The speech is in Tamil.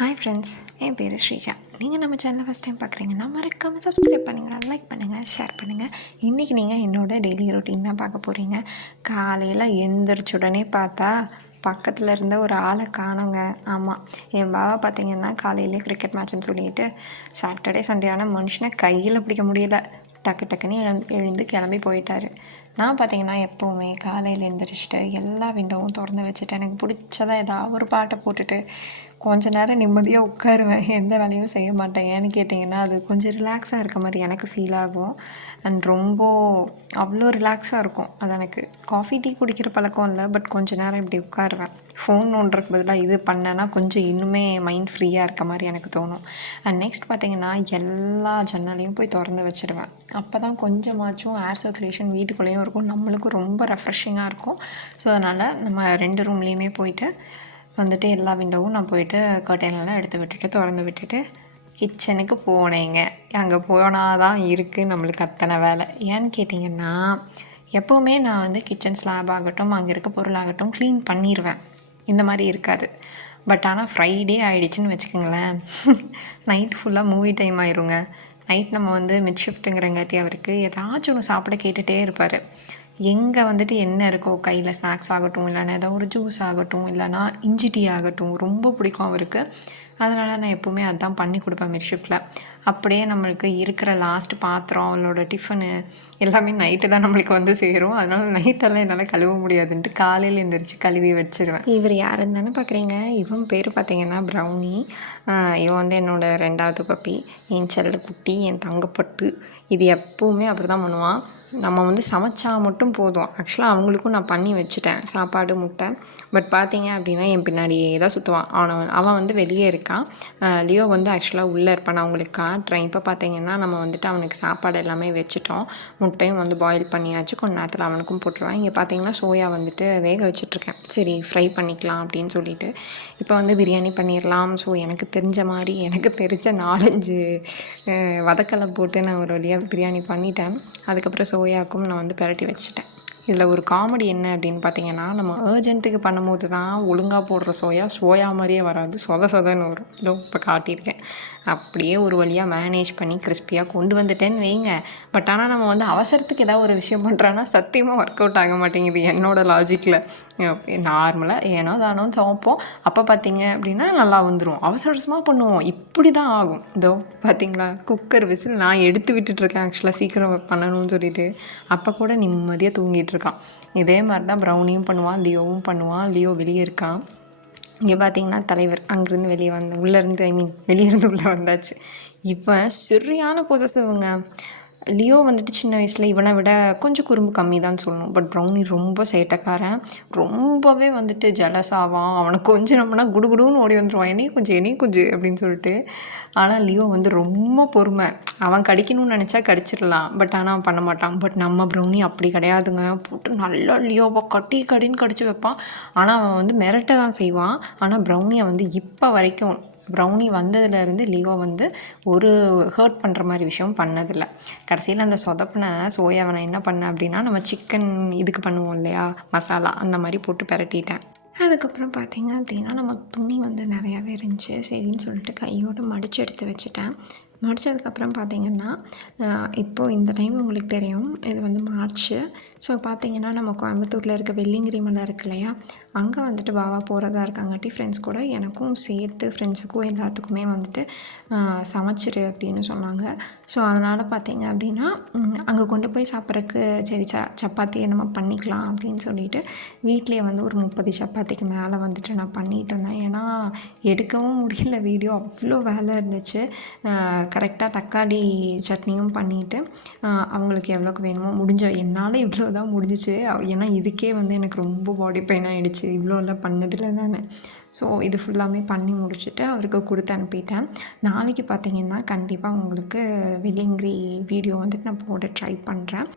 ஹாய் ஃப்ரெண்ட்ஸ், என் பேர் ஸ்ரீஜா. நீங்கள் நம்ம சேனலை ஃபஸ்ட் டைம் பார்க்குறீங்கன்னா மறக்காமல் சப்ஸ்கிரைப் பண்ணுங்கள், லைக் பண்ணுங்கள், ஷேர் பண்ணுங்கள். இன்றைக்கி நீங்கள் என்னோடய டெய்லி ரொட்டீன் தான் பார்க்க போகிறீங்க. காலையில் எழுந்திரிச்ச உடனே பார்த்தா பக்கத்தில் இருந்த ஒரு ஆளை காணோங்க. ஆமாம், என் பாவா பார்த்தீங்கன்னா காலையிலே கிரிக்கெட் மேட்ச்னு சொல்லிட்டு சாட்டர்டே சண்டேயான மனுஷனை கையில் பிடிக்க முடியல. டக்கு டக்குன்னு எழுந்து கிளம்பி போயிட்டார். நான் பார்த்தீங்கன்னா எப்போவுமே காலையில் எழுந்திரிச்சிட்டு எல்லா விண்டோவும் திறந்து வச்சுட்டு எனக்கு பிடிச்சதா ஏதாவது ஒரு பாட்டை போட்டுட்டு கொஞ்ச நேரம் நிம்மதியாக உட்காருவேன். எந்த வேலையும் செய்ய மாட்டேன். ஏன்னு கேட்டிங்கன்னா அது கொஞ்சம் ரிலாக்ஸாக இருக்க மாதிரி எனக்கு ஃபீல் ஆகும். அண்ட் ரொம்ப அவ்வளோ ரிலாக்ஸாக இருக்கும். அது எனக்கு காஃபி டீ குடிக்கிற பழக்கம் இல்லை, பட் கொஞ்சம் நேரம் இப்படி உட்காருவேன். ஃபோன் நோண்டுறதுக்கு பதிலாக இது பண்ணேன்னா கொஞ்சம் இன்னுமே மைண்ட் ஃப்ரீயாக இருக்க மாதிரி எனக்கு தோணும். அண்ட் நெக்ஸ்ட் பார்த்திங்கன்னா எல்லா ஜன்னலையும் போய் திறந்து வச்சுடுவேன். அப்போ தான் கொஞ்சமாச்சும் ஏர் சர்க்குலேஷன் வீட்டுக்குள்ளேயும் இருக்கும், நம்மளுக்கும் ரொம்ப ரெஃப்ரெஷிங்காக இருக்கும். ஸோ அதனால் நம்ம 2 ரூம்லேயுமே போயிட்டு வந்துட்டு எல்லா விண்டோவும் நான் போயிட்டு கர்டைன்லாம் எடுத்து விட்டுட்டு திறந்து விட்டுட்டு கிச்சனுக்கு போனேங்க. அங்கே போனால் தான் இருக்குது நம்மளுக்கு அத்தனை வேலை. ஏன்னு கேட்டிங்கன்னா எப்போவுமே நான் வந்து கிச்சன் ஸ்லாப் ஆகட்டும், அங்கே இருக்க பொருளாகட்டும் க்ளீன் பண்ணிடுவேன். இந்த மாதிரி இருக்காது. பட் ஆனால் ஃப்ரைடே ஆகிடுச்சின்னு வச்சுக்கோங்களேன், நைட் ஃபுல்லாக மூவி டைம் ஆயிருங்க. நைட் நம்ம வந்து மிட் ஷிஃப்ட்டுங்கிறங்காட்டி அவருக்கு ஏதாச்சும் ஒன்று சாப்பிட கேட்டுகிட்டே இருப்பார். எங்கே வந்துட்டு என்ன இருக்கோ கையில் ஸ்நாக்ஸ் ஆகட்டும், இல்லைன்னா ஏதோ ஒரு ஜூஸ் ஆகட்டும், இல்லைனா இஞ்சி டீ ஆகட்டும், ரொம்ப பிடிக்கும் அவருக்கு. அதனால் நான் எப்போவுமே அதுதான் பண்ணி கொடுப்பேன் மிட் ஷிஃப்ட்டில். அப்படியே நம்மளுக்கு இருக்கிற லாஸ்ட் பாத்திரம், அவளோட டிஃபனு எல்லாமே நைட்டு தான் நம்மளுக்கு வந்து சேரும். அதனால் நைட்டெல்லாம் என்னால் கழுவ முடியாதுன்ட்டு காலையில் எழுந்திரிச்சு கழுவி வச்சுருவேன். இவர் யாருன்னு தானே பார்க்குறீங்க? இவன் பேர் பார்த்திங்கன்னா ப்ரௌனி. இவன் வந்து என்னோடய 2வது பப்பி, என் செல்ல குட்டி, என் தங்கப்பட்டு. இது எப்போவுமே அப்படி தான் பண்ணுவான். நம்ம வந்து சமைச்சா மட்டும் போதும். ஆக்சுவலாக அவங்களுக்கும் நான் பண்ணி வச்சுட்டேன் சாப்பாடு, முட்டை. பட் பார்த்தீங்க அப்படின்னா என் பின்னாடியே தான் சுற்றுவான். அவன் வந்து வெளியே இருக்கான். லியோ வந்து ஆக்சுவலாக உள்ளே இருப்பான். நான் உங்களுக்கு காட்டுறேன். இப்போ பார்த்தீங்கன்னா நம்ம வந்துட்டு அவனுக்கு சாப்பாடு எல்லாமே வச்சுட்டோம். முட்டையும் வந்து பாயில் பண்ணியாச்சு. கொஞ்ச நேரத்தில் அவனுக்கும் போட்டுருவேன். இங்கே பார்த்தீங்கன்னா சோயா வந்துட்டு வேக வச்சுட்ருக்கேன். சரி ஃப்ரை பண்ணிக்கலாம் அப்படின்னு சொல்லிட்டு. இப்போ வந்து பிரியாணி பண்ணிடலாம். ஸோ எனக்கு தெரிஞ்ச மாதிரி எனக்கு தெரிஞ்ச 4-5 வதக்கலை போட்டு நான் ஒரு வழியாக பிரியாணி பண்ணிட்டேன். அதுக்கப்புறம் சோயாவுக்கும் நான் வந்து பிரட்டி வச்சுட்டேன். இதில் ஒரு காமெடி என்ன அப்படின்னு பார்த்தீங்கன்னா, நம்ம அர்ஜென்ட்டுக்கு பண்ணும்போது தான் ஒழுங்காக போடுற சோயா மாதிரியே வராது, சொதன்னு வரும். இதோ இப்போ காட்டியிருக்கேன். அப்படியே ஒரு வழியாக மேனேஜ் பண்ணி கிறிஸ்பியாக கொண்டு வந்துட்டேன்னு வைங்க. பட் ஆனால் நம்ம வந்து அவசரத்துக்கு ஏதாவது ஒரு விஷயம் பண்ணுறோன்னா சத்தியமாக ஒர்க் அவுட் ஆக மாட்டேங்குது என்னோடய லாஜிக்கில். நார்மலாக ஏனோ தானோன்னு சமைப்போம். அப்போ பார்த்தீங்க அப்படின்னா நல்லா வந்துடும். அவசரமாக பண்ணுவோம், இப்படி தான் ஆகும். இதோ பார்த்தீங்களா, குக்கர் விசில் நான் எடுத்து விட்டுட்டுருக்கேன் ஆக்சுவலாக சீக்கிரம் பண்ணணும்னு சொல்லிட்டு. அப்போ கூட நிம்மதியாக தூங்கிட்டு இருக்கான். இதே மாதிரி தான் ப்ரௌனியும் பண்ணுவான், லியோவும் பண்ணுவான். லியோ வெளியே இருக்கான். இங்கே பார்த்தீங்கன்னா தலைவர் அங்கேருந்து வெளியே உள்ளேருந்து வெளியேருந்து உள்ளே வந்தாச்சு. இவன் சரியான பொசசிவ்ங்க. லியோ வந்துட்டு சின்ன வயசில் இவனை விட கொஞ்சம் குறும்பு கம்மி தான் சொல்லணும். பட் ப்ரௌனி ரொம்ப சேட்டைக்காரன். ரொம்பவே வந்துட்டு ஜெலஸ் ஆவான். அவனை கொஞ்சம் நம்மனா குடுகுடுன்னு ஓடி வந்துடுவான். என்னையும் கொஞ்சம் அப்படின்னு சொல்லிட்டு. ஆனால் லியோ வந்து ரொம்ப பொறுமை. அவன் கடிக்கணும்னு நினச்சா கடிச்சிடலாம், பட் ஆனால் அவன் பண்ண மாட்டான். பட் நம்ம ப்ரௌனி அப்படி கிடையாதுங்க. போட்டு நல்லா லியோவை கடின்னு கடிச்சு வைப்பான். ஆனால் அவன் வந்து மிரட்ட தான் செய்வான். ஆனால் ப்ரௌனியை வந்து இப்போ வரைக்கும் ப்ரௌனி வந்ததுலேருந்து லியோ வந்து ஒரு ஹர்ட் பண்ணுற மாதிரி விஷயம் பண்ணதில்லை. கடைசியில் அந்த சொதப்பின சோயாவை நான் என்ன பண்ணேன் அப்படின்னா, நம்ம சிக்கன் இதுக்கு பண்ணுவோம் இல்லையா மசாலா, அந்த மாதிரி போட்டு பிரட்டிட்டேன். அதுக்கப்புறம் பார்த்திங்க அப்படின்னா நம்ம துணி வந்து நிறையாவே இருந்துச்சு. சரின்னு சொல்லிட்டு கையோடு மடித்து எடுத்து வச்சுட்டேன். மடித்ததுக்கப்புறம் பார்த்திங்கன்னா இப்போது இந்த டைம் உங்களுக்கு தெரியும், இது வந்து மார்ச்சு. ஸோ பார்த்திங்கன்னா நம்ம கோயம்புத்தூரில் இருக்க வெள்ளிங்கிரி மலை இருக்கு இல்லையா, அங்கே வந்துட்டு பாவா போகிறதா இருக்காங்காட்டி ஃப்ரெண்ட்ஸ் கூட எனக்கும் சேர்த்து ஃப்ரெண்ட்ஸுக்கும் எல்லாத்துக்குமே வந்துட்டு சமைச்சிரு அப்படின்னு சொன்னாங்க. ஸோ அதனால் பார்த்திங்க அப்படின்னா அங்கே கொண்டு போய் சாப்பிட்றதுக்கு சரி சப்பாத்தியை நம்ம பண்ணிக்கலாம் அப்படின்னு சொல்லிட்டு வீட்டிலே வந்து ஒரு 30 சப்பாத்திக்கு மேலே வந்துட்டு நான் பண்ணிகிட்டு இருந்தேன். ஏன்னா எடுக்கவும் முடியல வீடியோ, அவ்வளோ வேலை இருந்துச்சு. கரெக்டாக தக்காளி சட்னியும் பண்ணிவிட்டு அவங்களுக்கு எவ்வளோக்கு வேணுமோ என்னால் இவ்வளோ தான் முடிஞ்சிச்சு. ஏன்னா இதுக்கே வந்து எனக்கு ரொம்ப பாடி பெயின் ஆகிடுச்சு, இவ்வளோலாம் பண்ணதில்லை நான். ஸோ இது ஃபுல்லாமே பண்ணி முடிச்சுட்டு அவருக்கு கொடுத்து அனுப்பிட்டேன். நாளைக்கு பார்த்திங்கன்னா கண்டிப்பாக உங்களுக்கு வெள்ளிங்கிரி வீடியோ வந்துட்டு நான் போட ட்ரை பண்ணுறேன்.